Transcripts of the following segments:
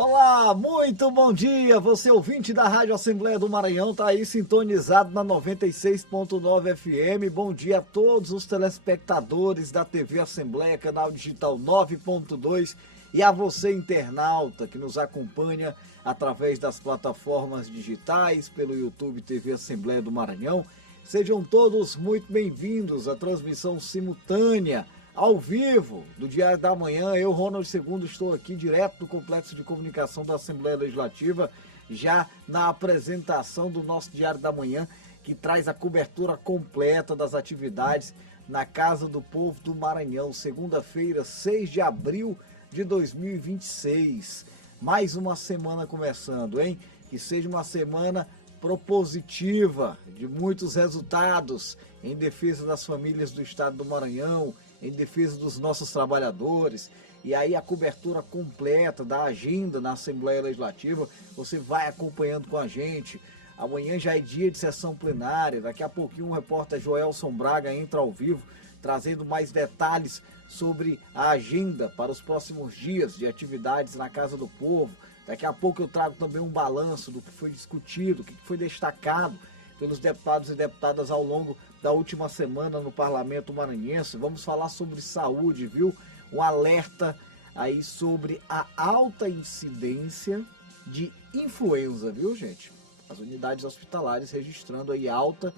Olá, muito bom dia, você ouvinte da Rádio Assembleia do Maranhão, tá aí sintonizado na 96.9 FM. Bom dia a todos os telespectadores da TV Assembleia, canal digital 9.2 e a você internauta que nos acompanha através das plataformas digitais, pelo YouTube TV Assembleia do Maranhão. Sejam todos muito bem-vindos à transmissão simultânea ao vivo, do Diário da Manhã. Eu, Ronald II, estou aqui direto do Complexo de Comunicação da Assembleia Legislativa, já na apresentação do nosso Diário da Manhã, que traz a cobertura completa das atividades na Casa do Povo do Maranhão, segunda-feira, 6 de abril de 2026. Mais uma semana começando, hein? Que seja uma semana propositiva, de muitos resultados em defesa das famílias do estado do Maranhão, em defesa dos nossos trabalhadores. E aí a cobertura completa da agenda na Assembleia Legislativa, você vai acompanhando com a gente. Amanhã já é dia de sessão plenária, daqui a pouquinho o repórter Joelson Braga entra ao vivo, trazendo mais detalhes sobre a agenda para os próximos dias de atividades na Casa do Povo. Daqui a pouco eu trago também um balanço do que foi discutido, o que foi destacado pelos deputados e deputadas ao longo da última semana no Parlamento Maranhense. Vamos falar sobre saúde, viu? Um alerta aí sobre a alta incidência de influenza, viu, gente? As unidades hospitalares registrando aí alta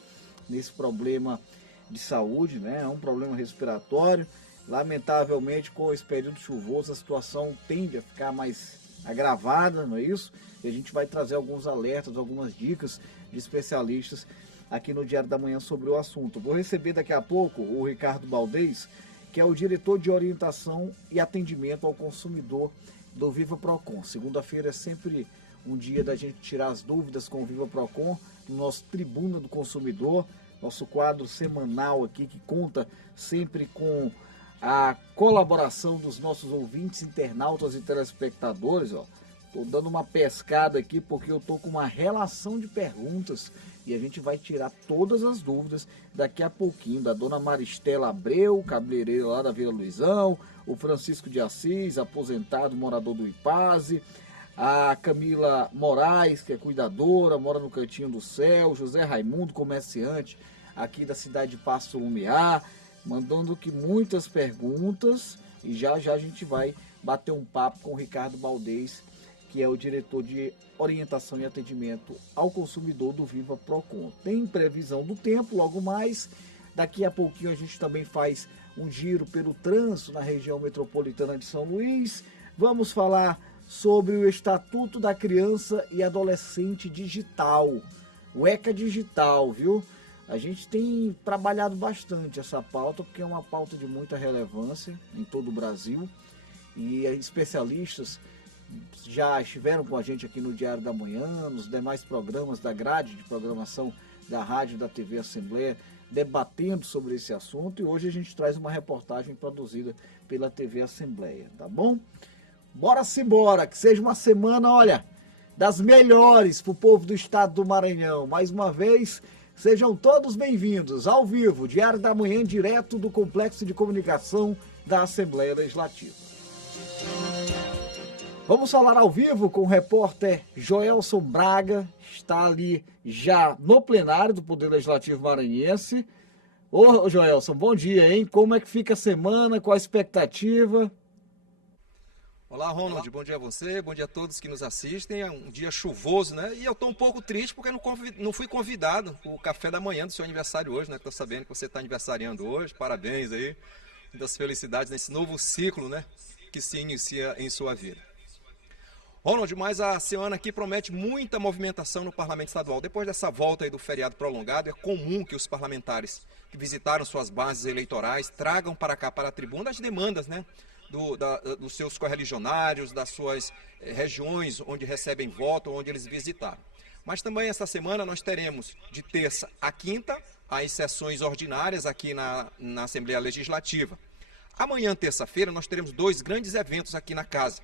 nesse problema de saúde, né? É um problema respiratório. Lamentavelmente, com esse período chuvoso, a situação tende a ficar mais agravada, não é isso? E a gente vai trazer alguns alertas, algumas dicas de especialistas aqui no Diário da Manhã sobre o assunto. Vou receber daqui a pouco o Ricardo Baldez, que é o diretor de orientação e atendimento ao consumidor do Viva Procon. Segunda-feira é sempre um dia da gente tirar as dúvidas com o Viva Procon, no nosso Tribuna do Consumidor, nosso quadro semanal aqui que conta sempre com a colaboração dos nossos ouvintes, internautas e telespectadores. Estou dando uma pescada aqui porque eu estou com uma relação de perguntas e a gente vai tirar todas as dúvidas daqui a pouquinho da dona Maristela Abreu, cabeleireira lá da Vila Luizão, o Francisco de Assis, aposentado, morador do Ipaze, a Camila Moraes, que é cuidadora, mora no Cantinho do Céu, José Raimundo, comerciante aqui da cidade de Passo Lumiar, mandando aqui muitas perguntas e já a gente vai bater um papo com o Ricardo Baldez, que é o diretor de orientação e atendimento ao consumidor do Viva Procon. Tem previsão do tempo, logo mais, daqui a pouquinho a gente também faz um giro pelo trânsito na região metropolitana de São Luís. Vamos falar sobre o Estatuto da Criança e Adolescente Digital, o ECA Digital, viu? A gente tem trabalhado bastante essa pauta, porque é uma pauta de muita relevância em todo o Brasil. E especialistas já estiveram com a gente aqui no Diário da Manhã, nos demais programas da grade de programação da Rádio e da TV Assembleia, debatendo sobre esse assunto. E hoje a gente traz uma reportagem produzida pela TV Assembleia, tá bom? Bora-se embora, que seja uma semana, olha, das melhores para o povo do estado do Maranhão. Mais uma vez, sejam todos bem-vindos ao vivo, Diário da Manhã, direto do Complexo de Comunicação da Assembleia Legislativa. Vamos falar ao vivo com o repórter Joelson Braga, está ali já no plenário do Poder Legislativo Maranhense. Ô Joelson, bom dia, hein? Como é que fica a semana, qual a expectativa? Olá, Ronald, bom dia a você, bom dia a todos que nos assistem. É um dia chuvoso, né? E eu estou um pouco triste porque não fui convidado para o café da manhã do seu aniversário hoje, né? Estou sabendo que você está aniversariando hoje, parabéns aí, muitas felicidades nesse novo ciclo, né? Que se inicia em sua vida. Ronald, mas a semana aqui promete muita movimentação no Parlamento Estadual. Depois dessa volta aí do feriado prolongado, é comum que os parlamentares que visitaram suas bases eleitorais tragam para cá, para a tribuna, as demandas, né? Dos seus correligionários, das suas regiões onde recebem voto, onde eles visitaram. Mas também essa semana nós teremos de terça a quinta as sessões ordinárias aqui na Assembleia Legislativa. Amanhã, terça-feira, nós teremos dois grandes eventos aqui na casa.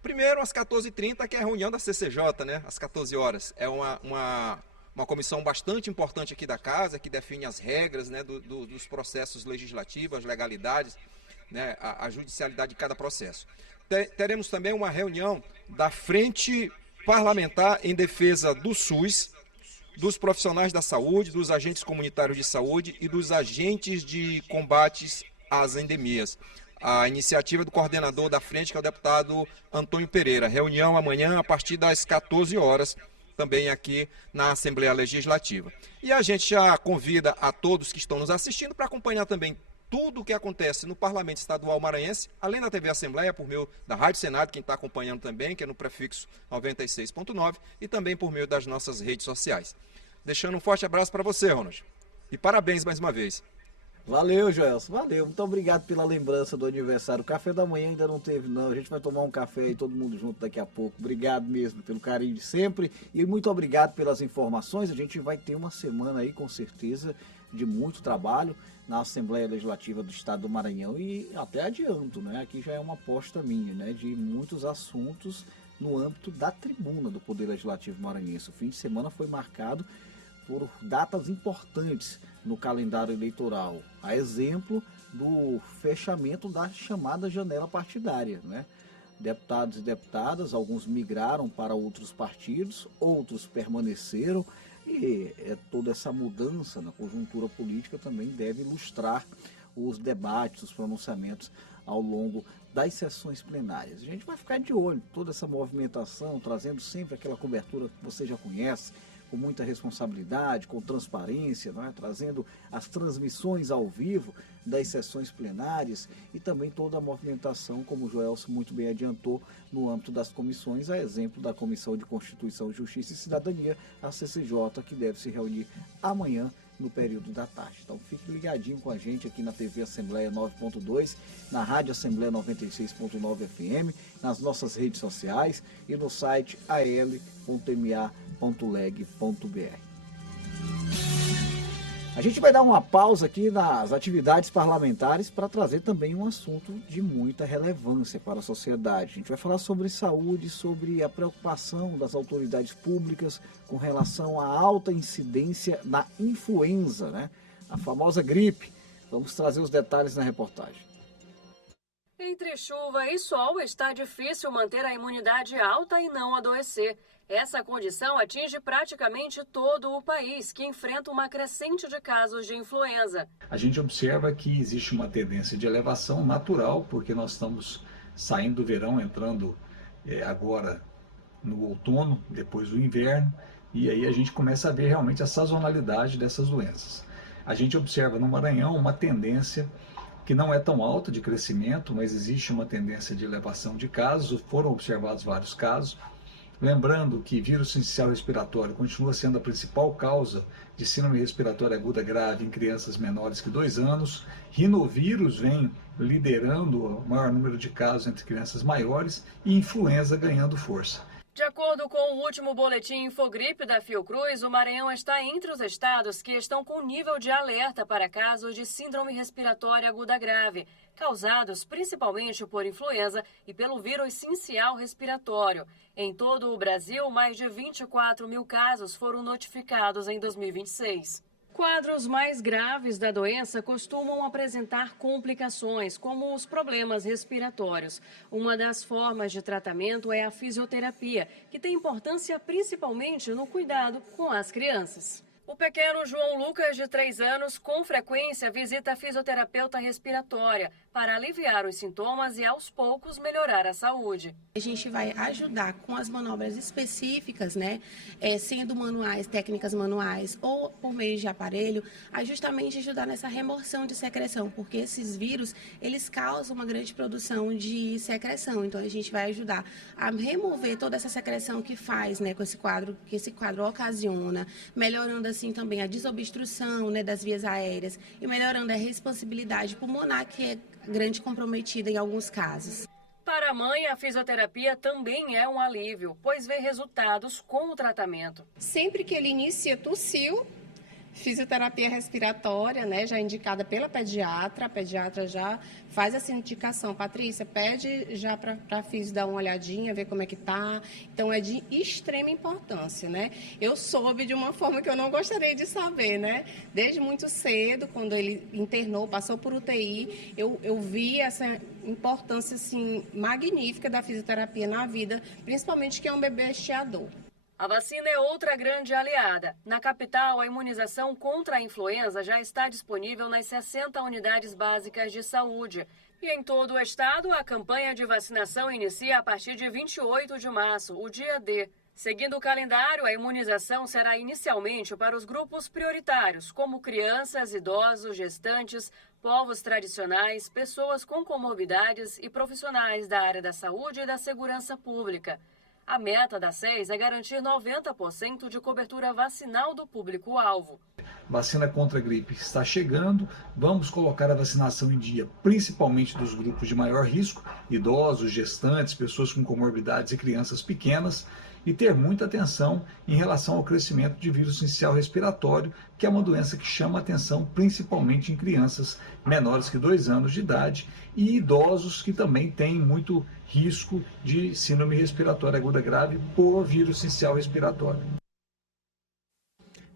Primeiro, às 14h30, que é a reunião da CCJ, né? Às 14 horas. É uma comissão bastante importante aqui da casa, que define as regras, né, dos processos legislativos, as legalidades, né, a judicialidade de cada processo. teremos também uma reunião da Frente Parlamentar em Defesa do SUS, dos profissionais da saúde, dos agentes comunitários de saúde e dos agentes de combates às endemias. A iniciativa do coordenador da frente, que é o deputado Antônio Pereira. Reunião amanhã a partir das 14 horas, também aqui na Assembleia Legislativa. E a gente já convida a todos que estão nos assistindo para acompanhar também tudo o que acontece no Parlamento Estadual Maranhense, além da TV Assembleia, por meio da Rádio Senado, quem está acompanhando também, que é no prefixo 96.9, e também por meio das nossas redes sociais. Deixando um forte abraço para você, Ronald. E parabéns mais uma vez. Valeu, Joelson, valeu. Muito obrigado pela lembrança do aniversário. O café da manhã ainda não teve, não. A gente vai tomar um café aí, todo mundo junto daqui a pouco. Obrigado mesmo pelo carinho de sempre. E muito obrigado pelas informações. A gente vai ter uma semana aí, com certeza, de muito trabalho na Assembleia Legislativa do Estado do Maranhão. E até adianto, né? Aqui já é uma aposta minha, né? De muitos assuntos no âmbito da tribuna do Poder Legislativo maranhense. O fim de semana foi marcado por datas importantes no calendário eleitoral, a exemplo do fechamento da chamada janela partidária, né? Deputados e deputadas, alguns migraram para outros partidos, outros permaneceram, e toda essa mudança na conjuntura política também deve ilustrar os debates, os pronunciamentos ao longo das sessões plenárias. A gente vai ficar de olho em toda essa movimentação, trazendo sempre aquela cobertura que você já conhece, com muita responsabilidade, com transparência, né? Trazendo as transmissões ao vivo das sessões plenárias e também toda a movimentação, como o Joelson muito bem adiantou, no âmbito das comissões, a exemplo da Comissão de Constituição, Justiça e Cidadania, a CCJ, que deve se reunir amanhã no período da tarde. Então fique ligadinho com a gente aqui na TV Assembleia 9.2, na Rádio Assembleia 96.9 FM, nas nossas redes sociais e no site al.ma.leg.br. A gente vai dar uma pausa aqui nas atividades parlamentares para trazer também um assunto de muita relevância para a sociedade. A gente vai falar sobre saúde, sobre a preocupação das autoridades públicas com relação à alta incidência da influenza, né? A famosa gripe. Vamos trazer os detalhes na reportagem. Entre chuva e sol, está difícil manter a imunidade alta e não adoecer. Essa condição atinge praticamente todo o país, que enfrenta uma crescente de casos de influenza. A gente observa que existe uma tendência de elevação natural, porque nós estamos saindo do verão, entrando agora no outono, depois do inverno, e aí a gente começa a ver realmente a sazonalidade dessas doenças. A gente observa no Maranhão uma tendência que não é tão alta de crescimento, mas existe uma tendência de elevação de casos, foram observados vários casos. Lembrando que vírus sincicial respiratório continua sendo a principal causa de síndrome respiratória aguda grave em crianças menores que 2 anos. Rinovírus vem liderando o maior número de casos entre crianças maiores e influenza ganhando força. De acordo com o último boletim Infogripe da Fiocruz, o Maranhão está entre os estados que estão com nível de alerta para casos de síndrome respiratória aguda grave, causados principalmente por influenza e pelo vírus sincicial respiratório. Em todo o Brasil, mais de 24 mil casos foram notificados em 2026. Quadros mais graves da doença costumam apresentar complicações, como os problemas respiratórios. Uma das formas de tratamento é a fisioterapia, que tem importância principalmente no cuidado com as crianças. O pequeno João Lucas, de 3 anos, com frequência visita a fisioterapeuta respiratória para aliviar os sintomas e, aos poucos, melhorar a saúde. A gente vai ajudar com as manobras específicas, né, sendo manuais, técnicas manuais ou por meio de aparelho, a justamente ajudar nessa remoção de secreção, porque esses vírus, eles causam uma grande produção de secreção. Então, a gente vai ajudar a remover toda essa secreção que faz, né, com esse quadro, que esse quadro ocasiona, melhorando assim também a desobstrução, né, das vias aéreas e melhorando a responsibilidade pulmonar, que é grande comprometida em alguns casos. Para a mãe, a fisioterapia também é um alívio, pois vê resultados com o tratamento. Sempre que ele inicia, tossiu, Fisioterapia respiratória, né, já indicada pela pediatra. A pediatra já faz essa indicação. Patrícia, pede já para a Físio dar uma olhadinha, ver como é que tá. Então, é de extrema importância, né? Eu soube de uma forma que eu não gostaria de saber, né? Desde muito cedo, quando ele internou, passou por UTI, eu vi essa importância, assim, magnífica da fisioterapia na vida, principalmente que é um bebê estiador. A vacina é outra grande aliada. Na capital, a imunização contra a influenza já está disponível nas 60 unidades básicas de saúde. E em todo o estado, a campanha de vacinação inicia a partir de 28 de março, o dia D. Seguindo o calendário, a imunização será inicialmente para os grupos prioritários, como crianças, idosos, gestantes, povos tradicionais, pessoas com comorbidades e profissionais da área da saúde e da segurança pública. A meta da SES é garantir 90% de cobertura vacinal do público-alvo. Vacina contra a gripe está chegando, vamos colocar a vacinação em dia, principalmente dos grupos de maior risco, idosos, gestantes, pessoas com comorbidades e crianças pequenas, e ter muita atenção em relação ao crescimento de vírus sincicial respiratório, que é uma doença que chama atenção principalmente em crianças menores que 2 anos de idade e idosos que também têm muito risco de síndrome respiratória aguda grave por vírus sincicial respiratório.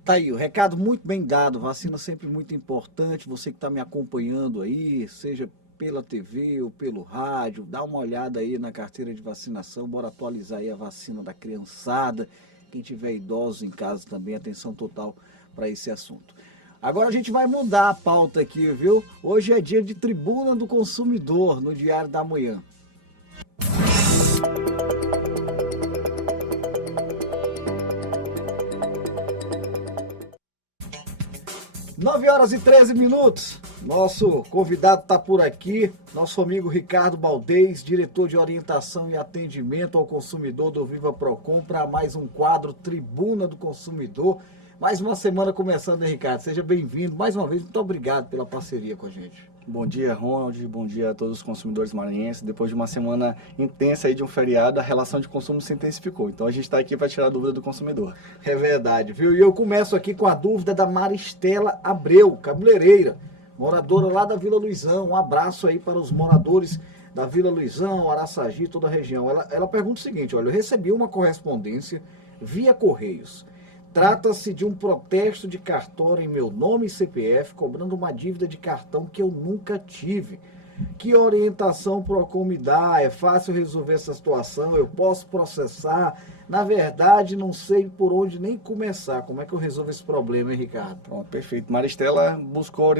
Tá aí, o recado muito bem dado, vacina sempre muito importante, você que está me acompanhando aí, seja pela TV ou pelo rádio, dá uma olhada aí na carteira de vacinação, bora atualizar aí a vacina da criançada, quem tiver idosos em casa também, atenção total para esse assunto. Agora a gente vai mudar a pauta aqui, viu? Hoje é dia de Tribuna do Consumidor, no Diário da Manhã. 9h13. Nosso convidado está por aqui, nosso amigo Ricardo Baldez, diretor de orientação e atendimento ao consumidor do Viva Procon, para mais um quadro Tribuna do Consumidor. Mais uma semana começando, né, Ricardo? Seja bem-vindo. Mais uma vez, muito obrigado pela parceria com a gente. Bom dia, Ronald. Bom dia a todos os consumidores maranhenses. Depois de uma semana intensa aí de um feriado, a relação de consumo se intensificou. Então a gente está aqui para tirar a dúvida do consumidor. É verdade, viu? E eu começo aqui com a dúvida da Maristela Abreu, cabeleireira, moradora lá da Vila Luizão. Um abraço aí para os moradores da Vila Luizão, Araçagi, toda a região. Ela pergunta o seguinte, olha, eu recebi uma correspondência via Correios. Trata-se de um protesto de cartório em meu nome e CPF, cobrando uma dívida de cartão que eu nunca tive. Que orientação o Procon me dá? É fácil resolver essa situação? Eu posso processar? Na verdade, não sei por onde nem começar. Como é que eu resolvo esse problema, hein, Ricardo? Pronto, perfeito. Maristela buscou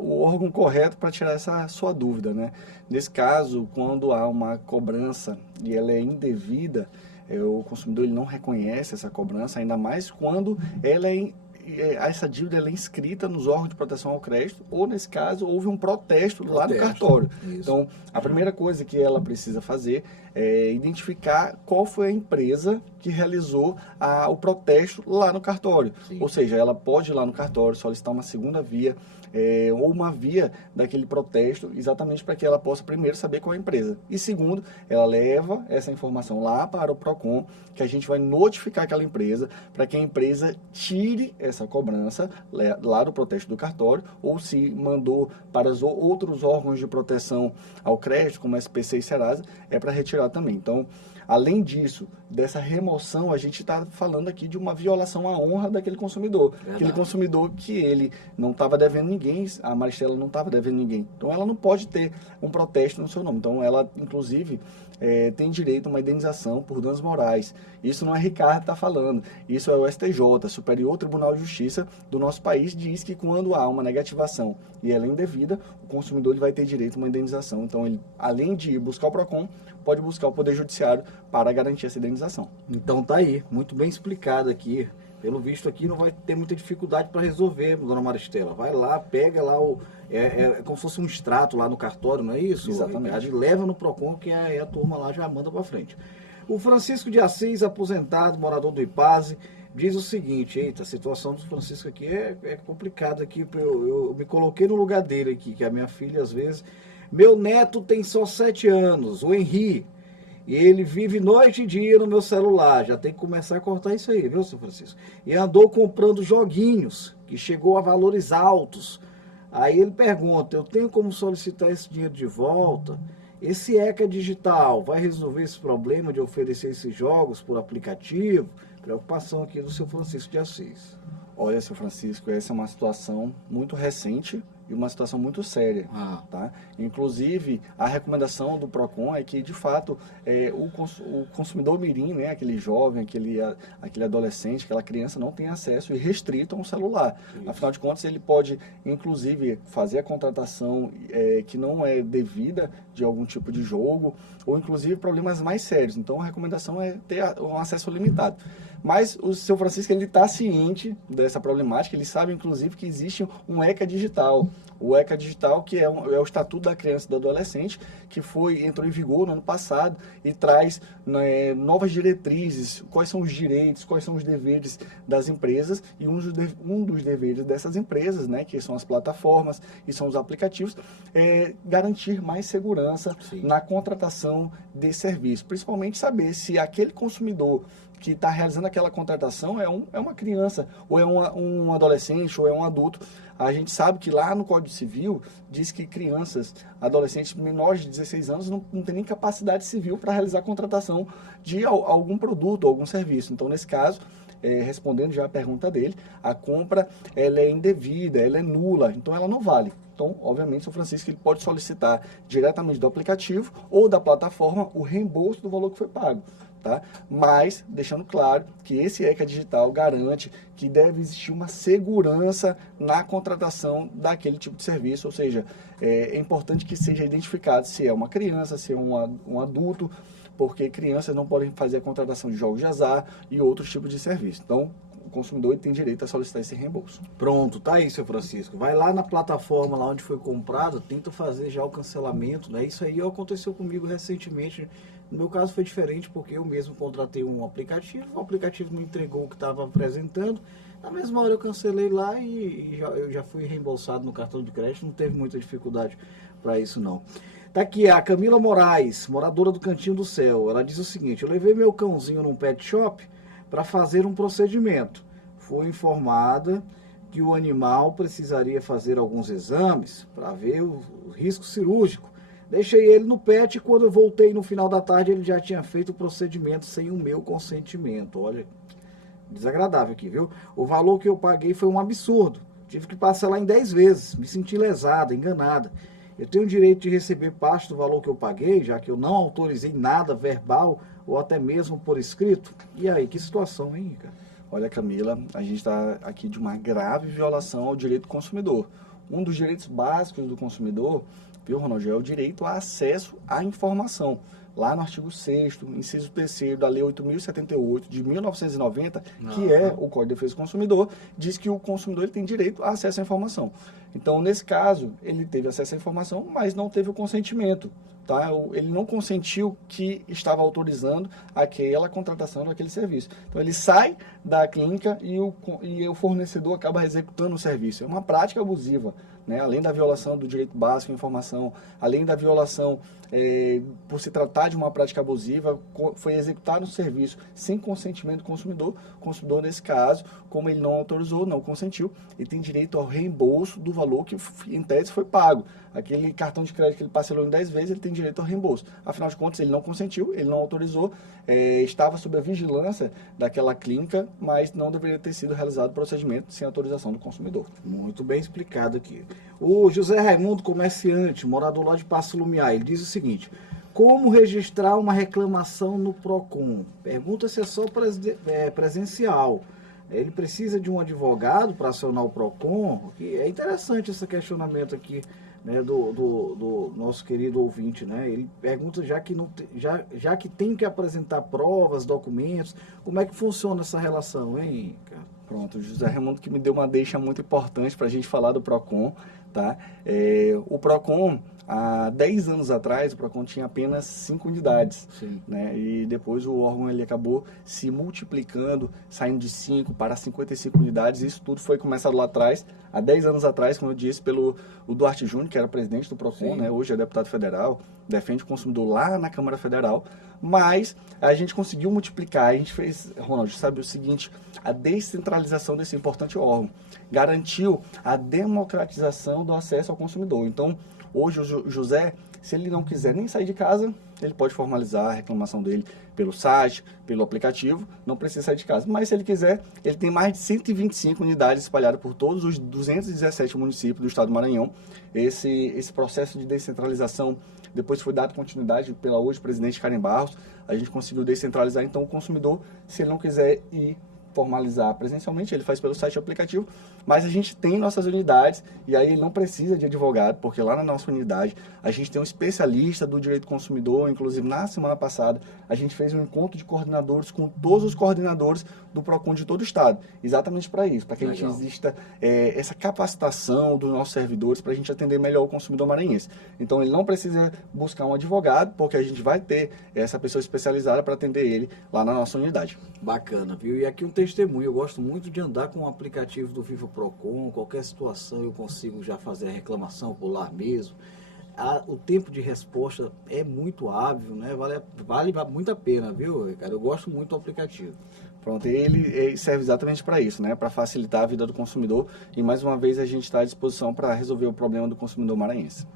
o órgão correto para tirar essa sua dúvida, né? Nesse caso, quando há uma cobrança e ela é indevida, o consumidor ele não reconhece essa cobrança, ainda mais quando essa dívida ela é inscrita nos órgãos de proteção ao crédito, ou nesse caso houve um protesto lá no cartório. Isso. Então, a primeira coisa que ela precisa fazer é identificar qual foi a empresa que realizou o protesto lá no cartório. Sim. Ou seja, ela pode ir lá no cartório solicitar uma segunda via, ou uma via daquele protesto, exatamente para que ela possa primeiro saber qual é a empresa. E segundo, ela leva essa informação lá para o Procon, que a gente vai notificar aquela empresa, para que a empresa tire essa cobrança lá do protesto do cartório, ou se mandou para os outros órgãos de proteção ao crédito, como SPC e Serasa, é para retirar também. Então, além disso, dessa remoção, a gente está falando aqui de uma violação à honra daquele consumidor. Verdade. Aquele consumidor que ele não estava devendo ninguém, a Maristela não estava devendo ninguém. Então, ela não pode ter um protesto no seu nome. Então, ela, inclusive, tem direito a uma indenização por danos morais. Isso não é Ricardo que está falando. Isso é o STJ, Superior Tribunal de Justiça do nosso país, diz que quando há uma negativação e ela é indevida, o consumidor ele vai ter direito a uma indenização. Então, ele, além de ir buscar o Procon, pode buscar o Poder Judiciário para garantir essa indenização. Então tá aí, muito bem explicado aqui. Pelo visto aqui não vai ter muita dificuldade para resolver, dona Maristela. Vai lá, pega lá é como se fosse um extrato lá no cartório, não é isso? Exatamente. A gente leva no Procon, que a turma lá já manda para frente. O Francisco de Assis, aposentado, morador do Ipase, diz o seguinte, eita, a situação do Francisco aqui é complicada aqui, eu me coloquei no lugar dele aqui, que a minha filha às vezes... Meu neto tem só 7 anos, o Henri, e ele vive noite e dia no meu celular. Já tem que começar a cortar isso aí, viu, seu Francisco? E andou comprando joguinhos, que chegou a valores altos. Aí ele pergunta, eu tenho como solicitar esse dinheiro de volta? Esse ECA digital vai resolver esse problema de oferecer esses jogos por aplicativo? Preocupação aqui do seu Francisco de Assis. Olha, seu Francisco, essa é uma situação muito recente e uma situação muito séria, tá? Inclusive, a recomendação do PROCON é que, de fato, o consumidor mirim, né, aquele jovem, aquele adolescente, aquela criança não tem acesso irrestrito a um celular. Isso. Afinal de contas, ele pode, inclusive, fazer a contratação que não é devida de algum tipo de jogo, ou, inclusive, problemas mais sérios. Então, a recomendação é ter um acesso limitado. Mas o seu Francisco, ele está ciente dessa problemática, ele sabe, inclusive, que existe um ECA digital. O ECA digital, que é o Estatuto da Criança e do Adolescente, que entrou em vigor no ano passado e traz novas diretrizes, quais são os direitos, quais são os deveres das empresas, e um dos deveres dessas empresas, né, que são as plataformas e são os aplicativos, é garantir mais segurança na contratação de serviço. Principalmente saber se aquele consumidor que está realizando aquela contratação é uma criança, ou é um adolescente, ou é um adulto. A gente sabe que lá no Código Civil diz que crianças, adolescentes menores de 16 anos não tem nem capacidade civil para realizar a contratação de algum produto, algum serviço. Então, nesse caso, respondendo já a pergunta dele, a compra ela é indevida, ela é nula, então ela não vale. Então, obviamente, o São Francisco ele pode solicitar diretamente do aplicativo ou da plataforma o reembolso do valor que foi pago. Tá? Mas, deixando claro que esse ECA digital garante que deve existir uma segurança na contratação daquele tipo de serviço, ou seja, é importante que seja identificado se é uma criança, se é um adulto, porque crianças não podem fazer a contratação de jogos de azar e outros tipos de serviço. Então, o consumidor tem direito a solicitar esse reembolso. Pronto, tá aí, seu Francisco. Vai lá na plataforma, lá onde foi comprado, tenta fazer já o cancelamento, né? Isso aí aconteceu comigo recentemente. No meu caso foi diferente, porque eu mesmo contratei um aplicativo, o aplicativo me entregou o que estava apresentando, na mesma hora eu cancelei lá e eu já fui reembolsado no cartão de crédito, não teve muita dificuldade para isso não. Tá aqui a Camila Moraes, moradora do Cantinho do Céu, ela diz o seguinte, eu levei meu cãozinho num pet shop para fazer um procedimento, fui informada que o animal precisaria fazer alguns exames para ver o risco cirúrgico. Deixei ele no pet e quando eu voltei no final da tarde ele já tinha feito o procedimento sem o meu consentimento. Olha, desagradável aqui, viu? O valor que eu paguei foi um absurdo. Tive que parcelar em 10 vezes. Me senti lesada, enganada. Eu tenho o direito de receber parte do valor que eu paguei, já que eu não autorizei nada verbal ou até mesmo por escrito. E aí, que situação, hein, Ricardo? Olha, Camila, a gente está aqui de uma grave violação ao direito do consumidor. Um dos direitos básicos do consumidor, viu, Ronald, é o direito a acesso à informação. Lá no artigo 6º, inciso 3º da Lei 8.078 de 1990, que é o Código de Defesa do Consumidor, diz que o consumidor ele tem direito a acesso à informação. Então, nesse caso, ele teve acesso à informação, mas não teve o consentimento. Tá? Ele não consentiu que estava autorizando aquela contratação daquele serviço. Então, ele sai da clínica e o fornecedor acaba executando o serviço. É uma prática abusiva, né? Além da violação do direito básico à informação, além da violação por se tratar de uma prática abusiva, foi executado um serviço sem consentimento do consumidor. O consumidor, nesse caso, como ele não autorizou, não consentiu, ele tem direito ao reembolso do valor que, em tese, foi pago. Aquele cartão de crédito que ele parcelou em 10 vezes, ele tem direito ao reembolso. Afinal de contas, ele não consentiu, ele não autorizou, estava sob a vigilância daquela clínica, mas não deveria ter sido realizado o procedimento sem autorização do consumidor. Muito bem explicado aqui. O José Raimundo, comerciante, morador lá de Passo Lumiar, ele diz o seguinte: como registrar uma reclamação no PROCON? Pergunta se é só presencial. Ele precisa de um advogado para acionar o PROCON? É interessante esse questionamento aqui, né, do nosso querido ouvinte, né? Ele pergunta já que tem que apresentar provas, documentos, como é que funciona essa relação, hein, cara? Pronto, o José Raimundo que me deu uma deixa muito importante para a gente falar do PROCON, tá? O PROCON, há 10 anos atrás o PROCON tinha apenas 5 unidades, Sim. né? E depois o órgão ele acabou se multiplicando, saindo de 5 para 55 unidades. Isso tudo foi começado lá atrás, há 10 anos atrás, como eu disse, pelo o Duarte Júnior, que era presidente do PROCON, né? Hoje é deputado federal, defende o consumidor lá na Câmara Federal. Mas a gente conseguiu multiplicar, a gente fez, Ronald, sabe o seguinte, a descentralização desse importante órgão garantiu a democratização do acesso ao consumidor. Então, hoje o José, se ele não quiser nem sair de casa, ele pode formalizar a reclamação dele pelo site, pelo aplicativo, não precisa sair de casa. Mas se ele quiser, ele tem mais de 125 unidades espalhadas por todos os 217 municípios do estado do Maranhão. Esse processo de descentralização, depois foi dado continuidade pela hoje presidente Karen Barros, a gente conseguiu descentralizar, então o consumidor, se ele não quiser ir formalizar presencialmente, ele faz pelo site e aplicativo, mas a gente tem nossas unidades e aí ele não precisa de advogado, porque lá na nossa unidade a gente tem um especialista do direito do consumidor. Inclusive na semana passada a gente fez um encontro de coordenadores com todos os coordenadores do PROCON de todo o estado, exatamente para isso, para que a gente exista essa capacitação dos nossos servidores para a gente atender melhor o consumidor maranhense. Então ele não precisa buscar um advogado, porque a gente vai ter essa pessoa especializada para atender ele lá na nossa unidade. Bacana, viu? E aqui um testemunho, eu gosto muito de andar com o aplicativo do Viva PROCON, qualquer situação eu consigo já fazer a reclamação por lá mesmo. O tempo de resposta é muito hábil, né? Vale muito a pena, viu, cara? Eu gosto muito do aplicativo. Pronto, ele serve exatamente para isso, né? Para facilitar a vida do consumidor, e mais uma vez a gente está à disposição para resolver o problema do consumidor maranhense.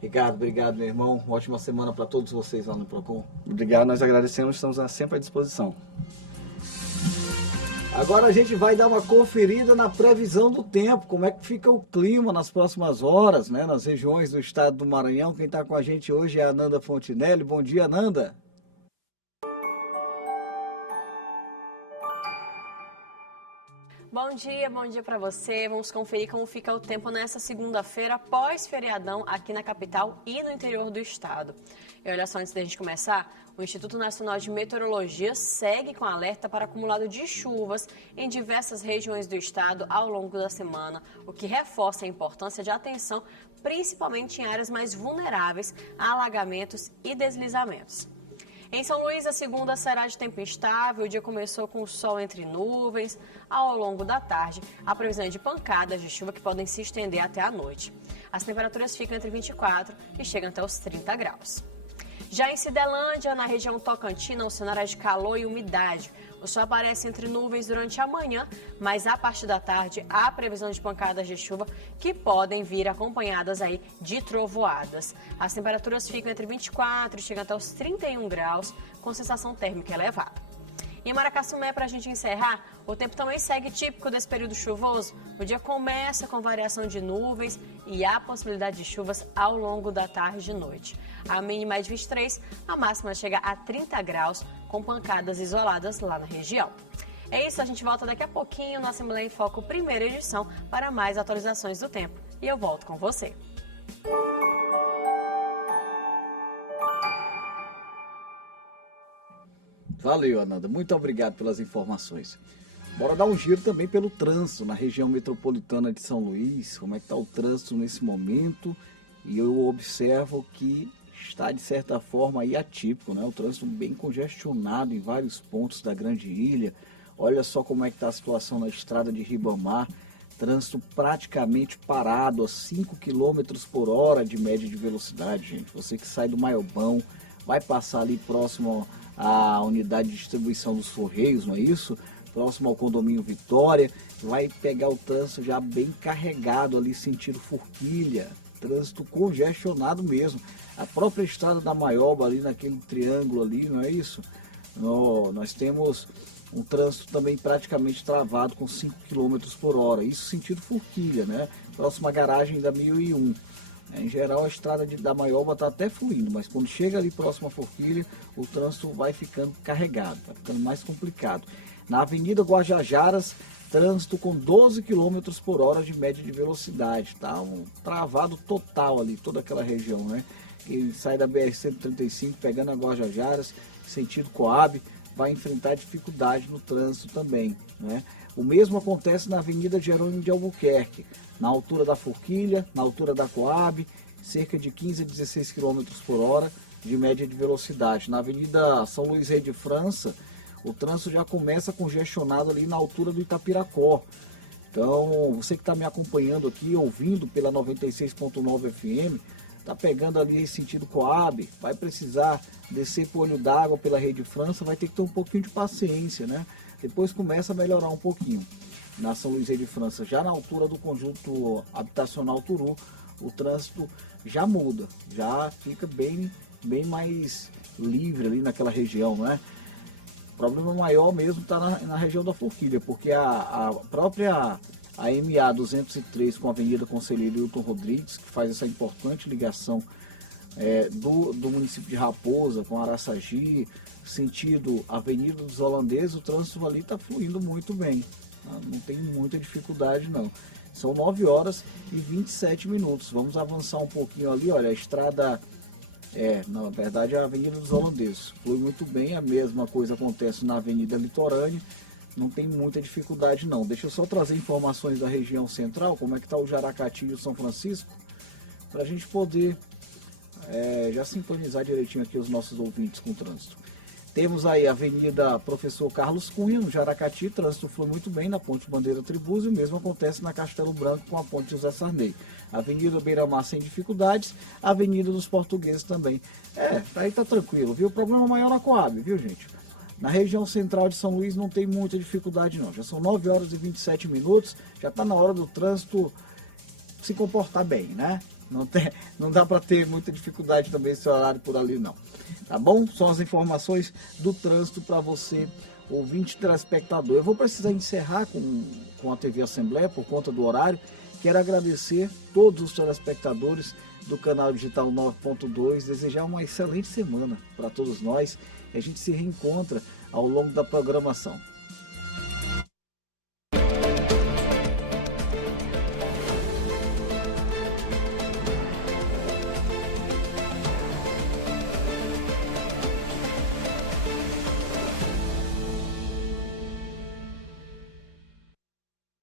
Ricardo, obrigado, meu irmão. Uma ótima semana para todos vocês lá no PROCON. Obrigado, nós agradecemos, estamos sempre à disposição. Agora a gente vai dar uma conferida na previsão do tempo, como é que fica o clima nas próximas horas, né, nas regiões do estado do Maranhão. Quem está com a gente hoje é a Ananda Fontinelli. Bom dia, Ananda. Bom dia para você. Vamos conferir como fica o tempo nessa segunda-feira, pós-feriadão, aqui na capital e no interior do estado. E olha só, antes da gente começar, o Instituto Nacional de Meteorologia segue com alerta para acumulado de chuvas em diversas regiões do estado ao longo da semana, o que reforça a importância de atenção, principalmente em áreas mais vulneráveis a alagamentos e deslizamentos. Em São Luís, a segunda será de tempo instável. O dia começou com o sol entre nuvens. Ao longo da tarde, a previsão é de pancadas de chuva que podem se estender até a noite. As temperaturas ficam entre 24 e chegam até os 30 graus. Já em Cidelândia, na região Tocantina, o cenário é de calor e umidade. O sol aparece entre nuvens durante a manhã, mas a partir da tarde há previsão de pancadas de chuva que podem vir acompanhadas aí de trovoadas. As temperaturas ficam entre 24 e chegam até os 31 graus, com sensação térmica elevada. Em Maracaçumé, para a gente encerrar, o tempo também segue típico desse período chuvoso. O dia começa com variação de nuvens e há possibilidade de chuvas ao longo da tarde e noite. A mínima é de 23, a máxima chega a 30 graus, com pancadas isoladas lá na região. É isso, a gente volta daqui a pouquinho no Assembleia em Foco, primeira edição, para mais atualizações do tempo. E eu volto com você. Valeu, Ananda. Muito obrigado pelas informações. Bora dar um giro também pelo trânsito na região metropolitana de São Luís. Como é que está o trânsito nesse momento? E eu observo que está, de certa forma, aí atípico, né? O trânsito bem congestionado em vários pontos da Grande Ilha. Olha só como é que está a situação na estrada de Ribamar. Trânsito praticamente parado a 5 km por hora de média de velocidade, gente. Você que sai do Maiobão, vai passar ali próximo à unidade de distribuição dos Correios, não é isso? Próximo ao condomínio Vitória, vai pegar o trânsito já bem carregado ali, sentido Forquilha. Trânsito congestionado mesmo. A própria estrada da Maioba ali naquele triângulo ali, não é isso? Nós temos um trânsito também praticamente travado com 5 km por hora. Isso sentido Forquilha, né? Próxima garagem da 1001. Em geral, a estrada da Maioba está até fluindo, mas quando chega ali próximo à Forquilha, o trânsito vai ficando carregado, vai ficando mais complicado. Na Avenida Guajajaras, trânsito com 12 km por hora de média de velocidade. Tá um travado total ali, toda aquela região, né? Quem sai da BR-135 pegando a Guajajaras, sentido Coab, vai enfrentar dificuldade no trânsito também, né? O mesmo acontece na Avenida Jerônimo de Albuquerque, na altura da Forquilha, na altura da Coab, cerca de 15 a 16 km por hora de média de velocidade. Na Avenida São Luís Rei de França, o trânsito já começa congestionado ali na altura do Itapiracó. Então, você que está me acompanhando aqui, ouvindo pela 96.9 FM, está pegando ali em sentido Coab, vai precisar descer por Olho d'Água pela Rei de França, vai ter que ter um pouquinho de paciência, né? Depois começa a melhorar um pouquinho. Na São Luís Rei de França, já na altura do conjunto habitacional Turu, o trânsito já muda, já fica bem mais livre ali naquela região, né? O problema maior mesmo está na região da Forquilha, porque a própria MA 203 com a Avenida Conselheiro Hilton Rodrigues, que faz essa importante ligação do município de Raposa com Araçagi, sentido Avenida dos Holandeses, o trânsito ali está fluindo muito bem, tá? Não tem muita dificuldade não. São 9 horas e 27 minutos. Vamos avançar um pouquinho ali, olha, a estrada... na verdade a Avenida dos Holandeses flui muito bem, a mesma coisa acontece na Avenida Litorânea, não tem muita dificuldade não. Deixa eu só trazer informações da região central, como é que está o Jaracati e o São Francisco, para a gente poder já sintonizar direitinho aqui os nossos ouvintes com o trânsito. Temos aí a Avenida Professor Carlos Cunha, no Jaracati, trânsito flui muito bem na Ponte Bandeira Tribuzio, o mesmo acontece na Castelo Branco com a Ponte José Sarney. Avenida Beira-Mar sem dificuldades, Avenida dos Portugueses também. Aí tá tranquilo, viu? O problema maior na Coab, viu, gente? Na região central de São Luís não tem muita dificuldade não, já são 9 horas e 27 minutos, já está na hora do trânsito se comportar bem, né? Não dá para ter muita dificuldade também esse horário por ali não, tá bom? São as informações do trânsito para você, ouvinte telespectador. Eu vou precisar encerrar com a TV Assembleia por conta do horário. Quero agradecer todos os telespectadores do canal Digital 9.2, desejar uma excelente semana para todos nós e a gente se reencontra ao longo da programação.